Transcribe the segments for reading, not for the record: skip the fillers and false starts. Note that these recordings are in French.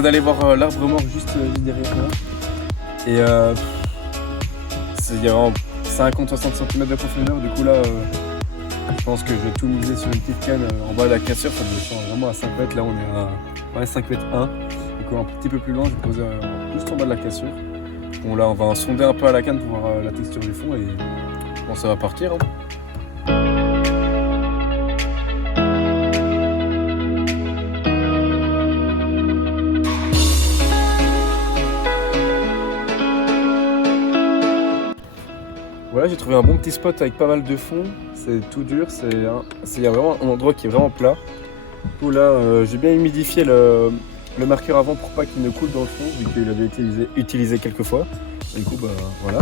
viens d'aller voir l'arbre mort juste derrière moi. Et il y a vraiment 50-60 cm de profondeur. Du coup là, je pense que je vais tout miser sur une petite canne en bas de la cassure. Ça descend vraiment à 5 mètres. Là on est à 5 mètres 1. Du coup un petit peu plus loin, je vais poser juste en bas de la cassure. Bon là on va sonder un peu à la canne pour voir la texture du fond et bon, ça va partir. Voilà, j'ai trouvé un bon petit spot avec pas mal de fond. C'est tout dur, il y a vraiment un endroit qui est vraiment plat. Du coup là, j'ai bien humidifié le marqueur avant pour pas qu'il ne coule dans le fond, vu qu'il avait été utilisé quelques fois. Et du coup, voilà.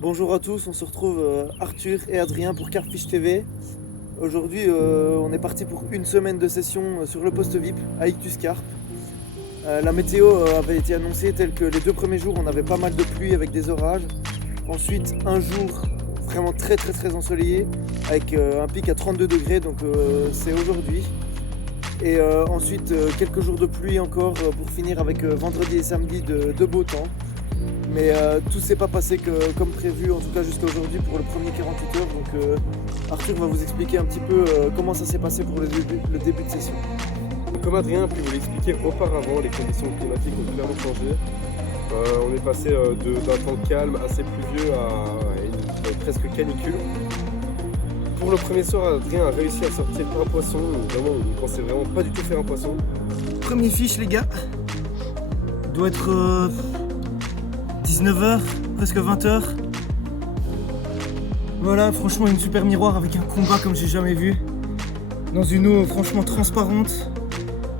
Bonjour à tous, on se retrouve Arthur et Adrien pour Carpfish TV. Aujourd'hui on est parti pour une semaine de session sur le poste VIP à Ictus Carp. La météo avait été annoncée telle que les 2 premiers jours on avait pas mal de pluie avec des orages. Ensuite un jour vraiment très ensoleillé avec un pic à 32 degrés, donc c'est aujourd'hui. Et ensuite quelques jours de pluie encore pour finir avec vendredi et samedi de beau temps. Mais tout s'est pas passé comme prévu, en tout cas jusqu'à aujourd'hui pour le premier 48 heures. Donc Arthur va vous expliquer un petit peu comment ça s'est passé pour le début de session. Comme Adrien a pu vous l'expliquer auparavant, les conditions climatiques ont clairement changé. On est passé d'un temps calme, assez pluvieux, à une presque canicule. Pour le premier soir, Adrien a réussi à sortir un poisson. Vraiment, on ne pensait vraiment pas du tout faire un poisson. Premier fiche les gars, doit être 19h, presque 20h. Voilà, franchement une super miroir avec un combat comme j'ai jamais vu. Dans une eau franchement transparente.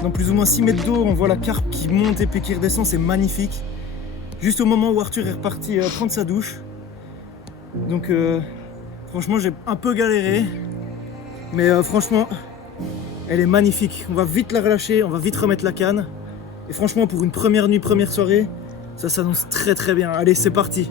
Dans plus ou moins 6 mètres d'eau, on voit la carpe qui monte et puis qui redescend, c'est magnifique. Juste au moment où Arthur est reparti prendre sa douche. Donc franchement j'ai un peu galéré. Mais franchement, elle est magnifique. On va vite la relâcher, on va vite remettre la canne. Et franchement pour une première nuit, première soirée, ça s'annonce très bien. Allez, c'est parti.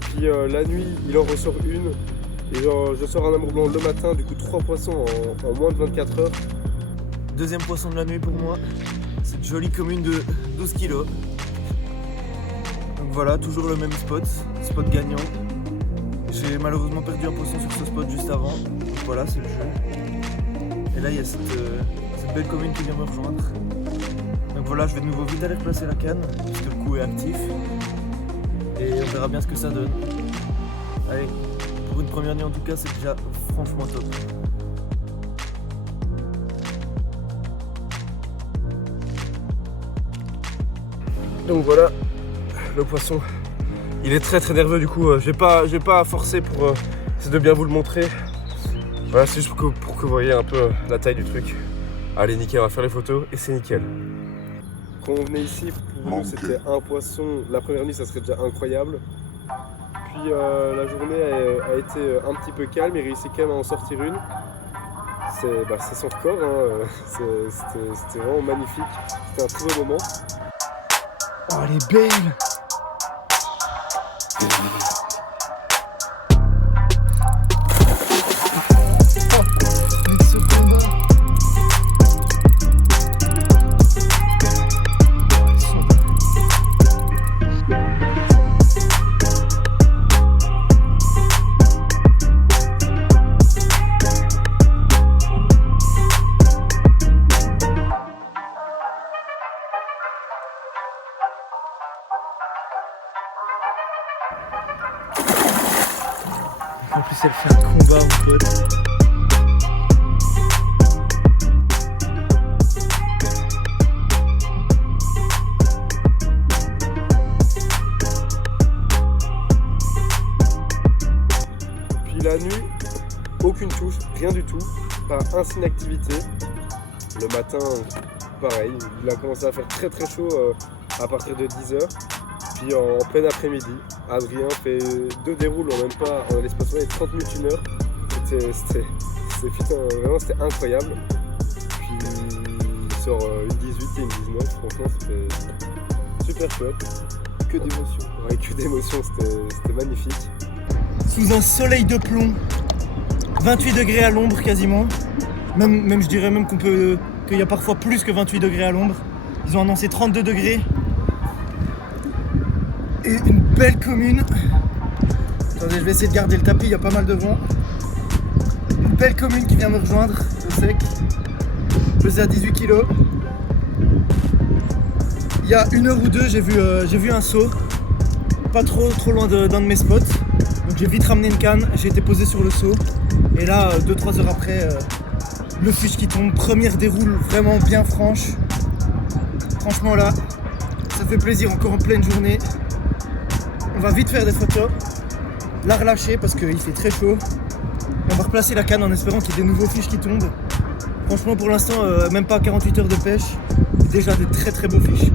Puis la nuit, il en ressort une. Et genre, je sors un amour blanc le matin, du coup 3 poissons en moins de 24 heures. Deuxième poisson de la nuit pour moi. Cette jolie commune de 12 kg. Donc voilà, toujours le même spot gagnant. J'ai malheureusement perdu un poisson sur ce spot juste avant. Donc voilà, c'est le jeu. Et là, il y a cette belle commune qui vient me rejoindre. Donc voilà, je vais de nouveau vite aller replacer la canne, puisque le coup est actif. Et on verra bien ce que ça donne. Allez, pour une première nuit en tout cas, c'est déjà franchement top. Donc voilà, le poisson. Il est très nerveux, du coup je vais pas forcer pour essayer de bien vous le montrer. Voilà, c'est juste pour que vous voyez un peu la taille du truc. Allez, nickel, on va faire les photos et c'est nickel. Quand on venait ici, pour nous c'était un poisson. La première nuit ça serait déjà incroyable. Puis la journée a été un petit peu calme, il réussit quand même à en sortir une. C'est son record, hein. C'était vraiment magnifique. C'était un très beau moment. Oh, elle est belle! En plus elle fait un combat mon pote. Puis la nuit, aucune touche, rien du tout, pas un signe d'activité. Le matin, pareil, il a commencé à faire très très chaud à partir de 10h. Puis en plein après-midi, Adrien fait 2 déroules en même pas, en l'espace de 30 minutes, 1 heure. C'était incroyable. Puis il sort une 18 et une 19, franchement c'était super chouette. Que d'émotions. Ouais, que d'émotions, c'était magnifique. Sous un soleil de plomb, 28 degrés à l'ombre quasiment. Même je dirais même qu'il y a parfois plus que 28 degrés à l'ombre. Ils ont annoncé 32 degrés. Et une belle commune. Attendez, je vais essayer de garder le tapis, il y a pas mal de vent. Une belle commune qui vient me rejoindre, au sec. Pesé à 18 kg. Il y a 1 heure ou 2, j'ai vu un saut. Pas trop loin d'un de mes spots. Donc j'ai vite ramené une canne, j'ai été posé sur le saut. Et là, 2-3 heures après, le fiche qui tombe. Première déroule vraiment bien franche. Franchement là, ça fait plaisir encore en pleine journée. On va vite faire des photos, la relâcher parce qu'il fait très chaud. Et on va replacer la canne en espérant qu'il y ait des nouveaux fiches qui tombent. Franchement pour l'instant, même pas 48 heures de pêche, déjà des très très beaux fiches.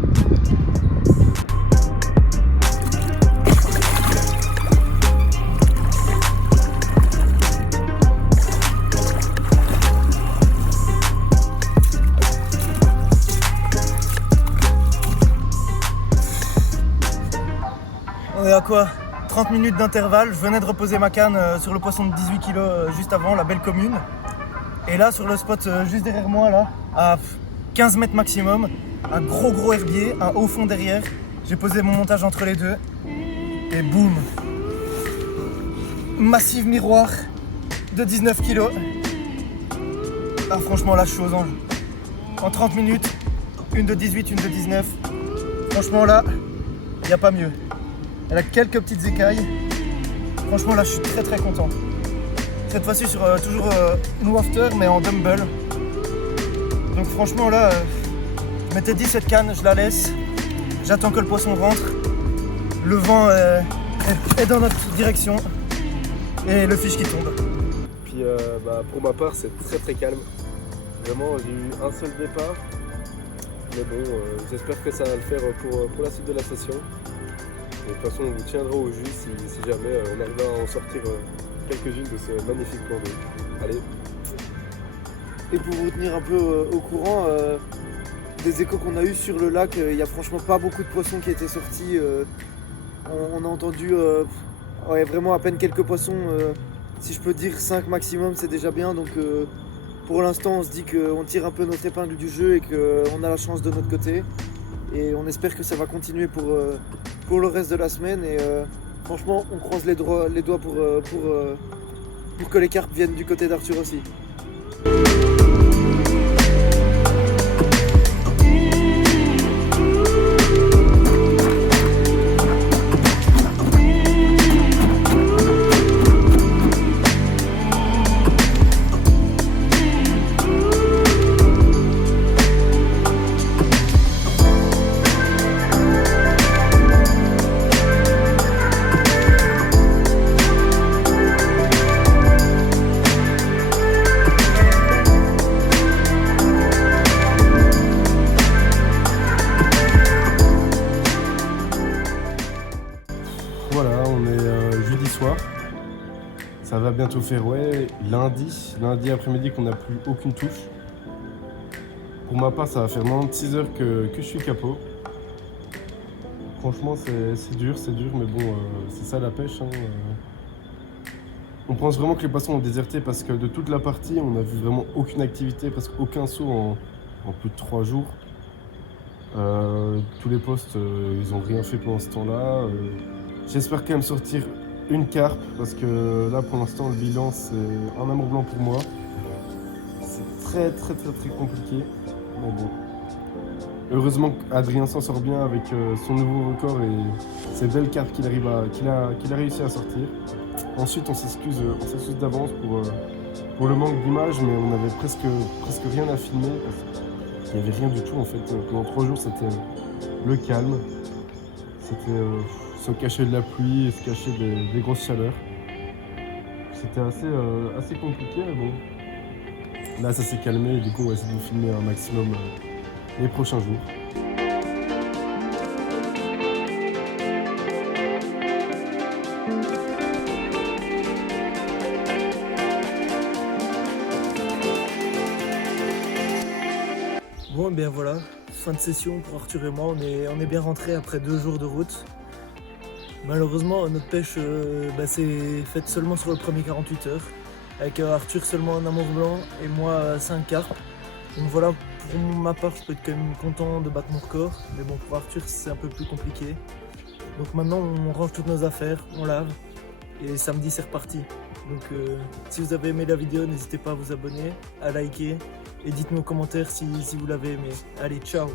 On est à quoi? 30 minutes d'intervalle, je venais de reposer ma canne sur le poisson de 18 kg juste avant, la belle commune. Et là sur le spot juste derrière moi, là, à 15 mètres maximum, un gros herbier, un haut fond derrière. J'ai posé mon montage entre les deux et boum! Massif miroir de 19 kg. Ah franchement là je suis aux anges. En 30 minutes, une de 18, une de 19. Franchement là, il n'y a pas mieux. Elle a quelques petites écailles. Franchement là je suis très content. Cette fois-ci sur toujours no after mais en dumbbell. Donc franchement là, je m'étais dit cette canne, je la laisse. J'attends que le poisson rentre. Le vent est dans notre direction. Et le fiche qui tombe. Puis pour ma part c'est très calme. Vraiment j'ai eu un seul départ. Mais bon, j'espère que ça va le faire pour la suite de la session. Et de toute façon, on vous tiendra au jus si jamais on arrive à en sortir quelques-unes de ce magnifique plan d'eau. Allez. Et pour vous tenir un peu au courant des échos qu'on a eu sur le lac, il n'y a franchement pas beaucoup de poissons qui étaient sortis. On a entendu vraiment à peine quelques poissons. Si je peux dire 5 maximum, c'est déjà bien. Donc pour l'instant, on se dit qu'on tire un peu notre épingle du jeu et qu'on a la chance de notre côté. Et on espère que ça va continuer pour le reste de la semaine. Et franchement, on croise les doigts pour que les carpes viennent du côté d'Arthur aussi. Voilà, on est jeudi soir. Ça va bientôt faire lundi après-midi qu'on n'a plus aucune touche. Pour ma part, ça va faire moins de 6 heures que je suis capot. Franchement, c'est dur, mais bon, c'est ça la pêche. On pense vraiment que les poissons ont déserté parce que de toute la partie, on n'a vu vraiment aucune activité, presque aucun saut en plus de 3 jours. Tous les postes, ils n'ont rien fait pendant ce temps-là. J'espère quand même sortir une carpe parce que là pour l'instant le bilan c'est un amour blanc pour moi. C'est très compliqué. Mais bon. Heureusement qu'Adrien s'en sort bien avec son nouveau record et ces belles carpes qu'il a réussi à sortir. Ensuite on s'excuse d'avance pour le manque d'image, mais on avait presque rien à filmer parce qu'il n'y avait rien du tout en fait. Pendant 3 jours c'était le calme. C'était se cacher de la pluie et se cacher des grosses chaleurs. C'était assez compliqué, mais bon. Là, ça s'est calmé et du coup, on va essayer de vous filmer un maximum les prochains jours. Bon, et bien voilà, fin de session pour Arthur et moi. On est bien rentrés après 2 jours de route. Malheureusement, notre pêche s'est faite seulement sur le premier 48 heures. Avec Arthur seulement un amour blanc et moi 5 carpes. Donc voilà, pour ma part, je peux être quand même content de battre mon record. Mais bon, pour Arthur, c'est un peu plus compliqué. Donc maintenant, on range toutes nos affaires, on lave. Et samedi, c'est reparti. Donc si vous avez aimé la vidéo, n'hésitez pas à vous abonner, à liker. Et dites-nous en commentaire si vous l'avez aimé. Allez, ciao!